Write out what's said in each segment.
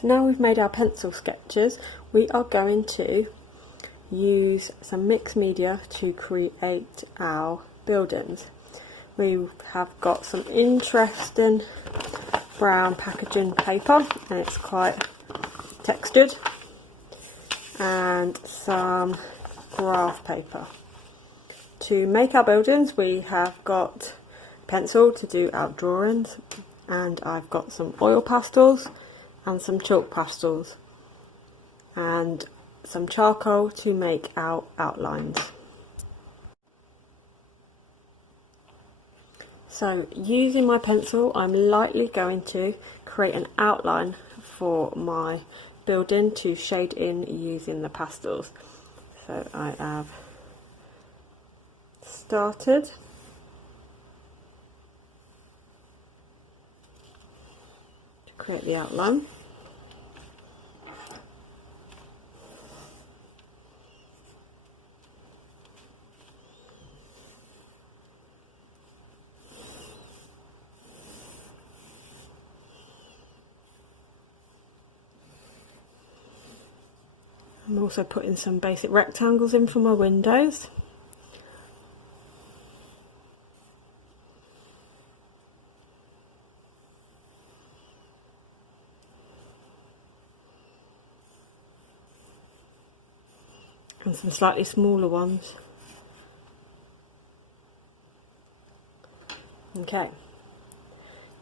So now we've made our pencil sketches, we are going to use some mixed media to create our buildings. We have got some interesting brown packaging paper, and it's quite textured, and some graph paper. To make our buildings, we have got pencil to do our drawings, and I've got some oil pastels and some chalk pastels, and some charcoal to make our outlines. So using my pencil, I'm lightly going to create an outline for my building to shade in using the pastels. So I have started to create the outline. I'm also putting some basic rectangles in for my windows. And some slightly smaller ones. Okay,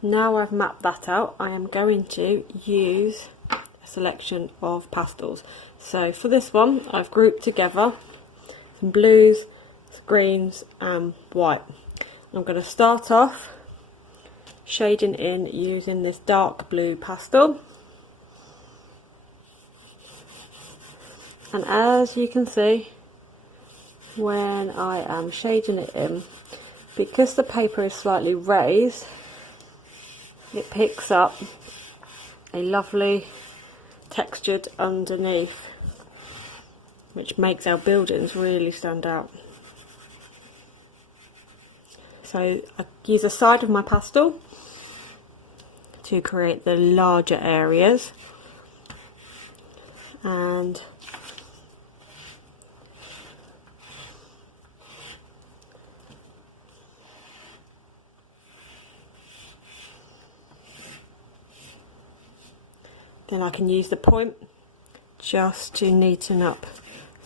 now I've mapped that out, I am going to use a selection of pastels. So for this one, I've grouped together some blues, greens and white. I'm going to start off shading in using this dark blue pastel. And as you can see, when I am shading it in, because the paper is slightly raised, it picks up a lovely textured underneath, which makes our buildings really stand out. So I use the side of my pastel to create the larger areas, and then I can use the point just to neaten up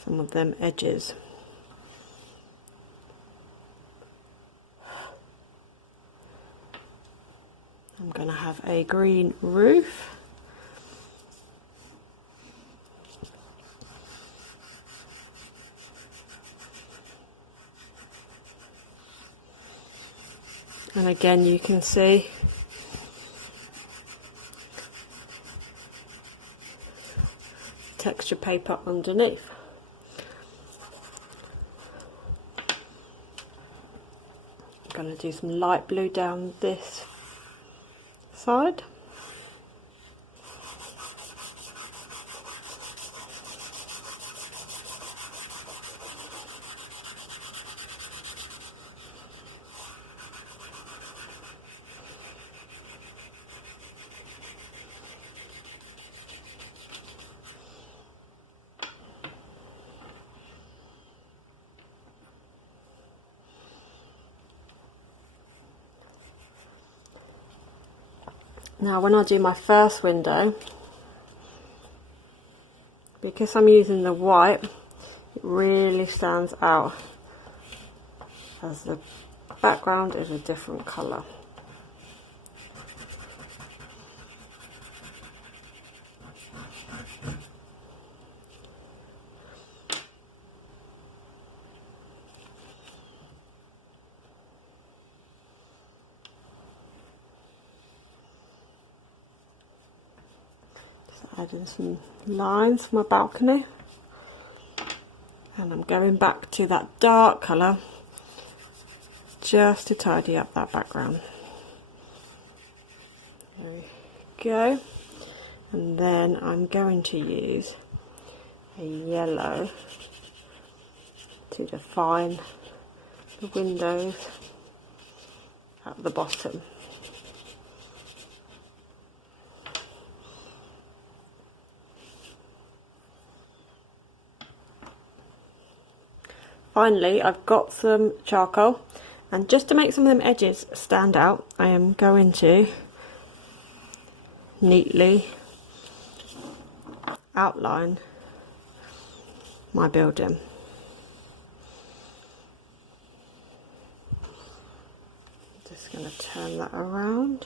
some of them edges. I'm going to have a green roof. And again, you can see texture paper underneath. I'm going to do some light blue down this side. Now when I do my first window, because I'm using the white, it really stands out as the background is a different colour. Adding some lines for my balcony, and I'm going back to that dark colour just to tidy up that background. There we go, and then I'm going to use a yellow to define the windows at the bottom. finally I've got some charcoal, and just to make some of them edges stand out, I am going to neatly outline my building. Just going to turn that around.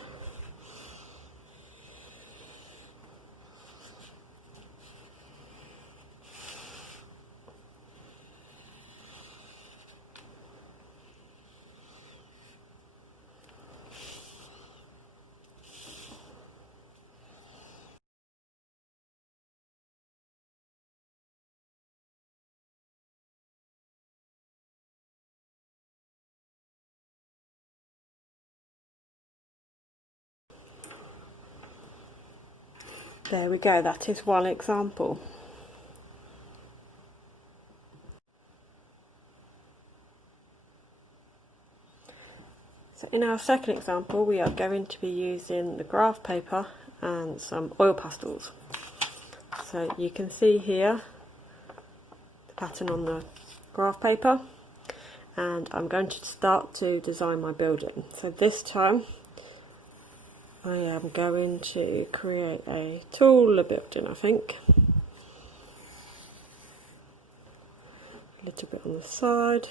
There we go, that is one example. So in our second example, we are going to be using the graph paper and some oil pastels. So you can see here the pattern on the graph paper, and I'm going to start to design my building. So this time I am going to create a taller building, I think. A little bit on the side,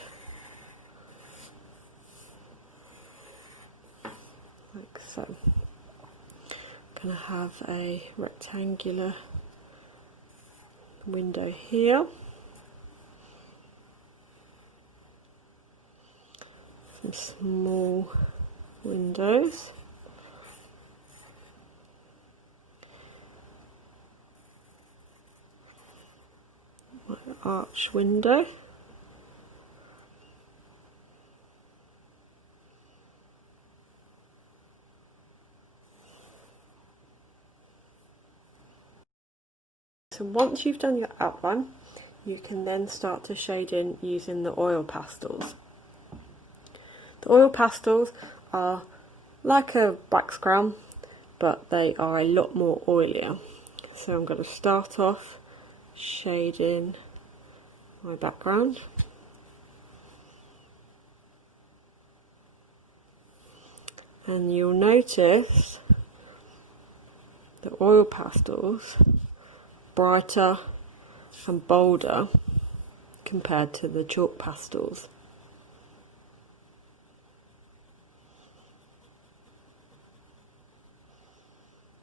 like so. I'm going to have a rectangular window here. Some small windows. My arch window. So once you've done your outline, you can then start to shade in using the oil pastels. The oil pastels are like a wax crown, but they are a lot more oilier. So I'm going to start off shading my background. And you'll notice the oil pastels brighter and bolder compared to the chalk pastels.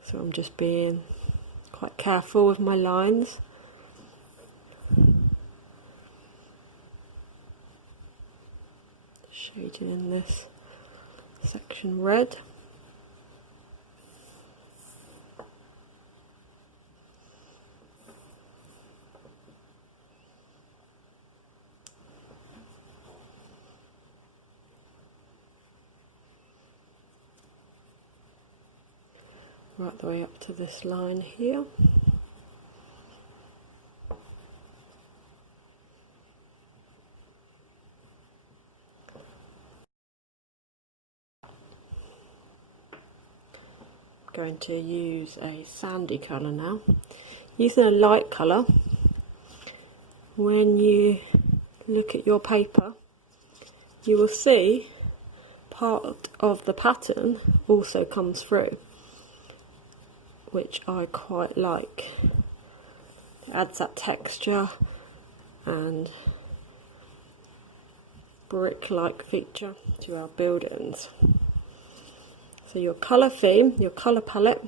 So I'm just being quite careful with my lines. Shading in this section red. Right the way up to this line here. I'm going to use a sandy colour now. Using a light colour, when you look at your paper, you will see part of the pattern also comes through, which I quite like. It adds that texture and brick-like feature to our buildings. So your colour theme, your colour palette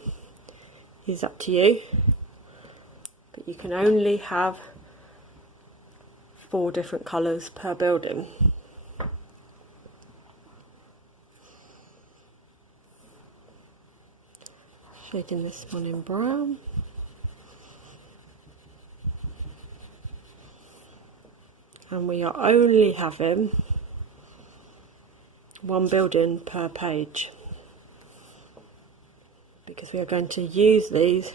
is up to you, but you can only have 4 different colours per building. Shading this one in brown. And we are only having 1 building per page, because we are going to use these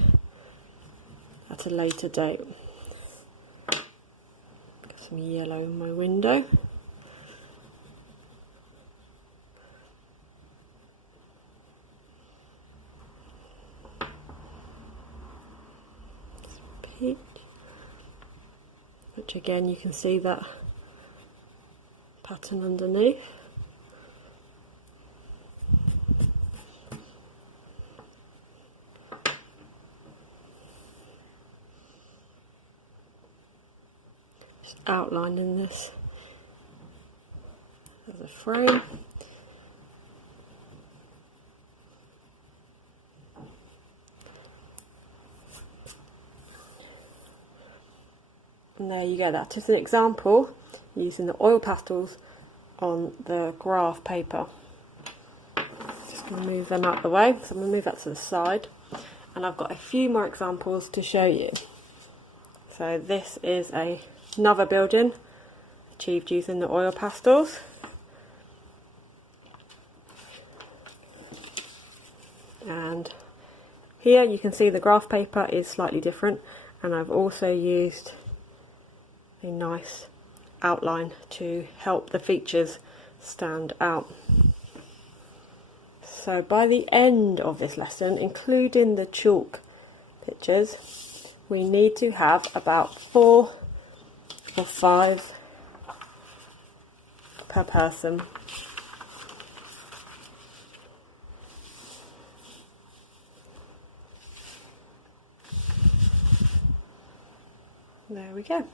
at a later date. Got some yellow in my window. Some peach, which again you can see that pattern underneath. Just outlining this as a frame. And there you go, that's just an example using the oil pastels on the graph paper. Just going to move them out the way, so I'm going to move that to the side. And I've got a few more examples to show you. So this is another building achieved using the oil pastels. And here you can see the graph paper is slightly different, and I've also used a nice outline to help the features stand out. So by the end of this lesson, including the chalk pictures, we need to have about 4 or 5 per person. There we go.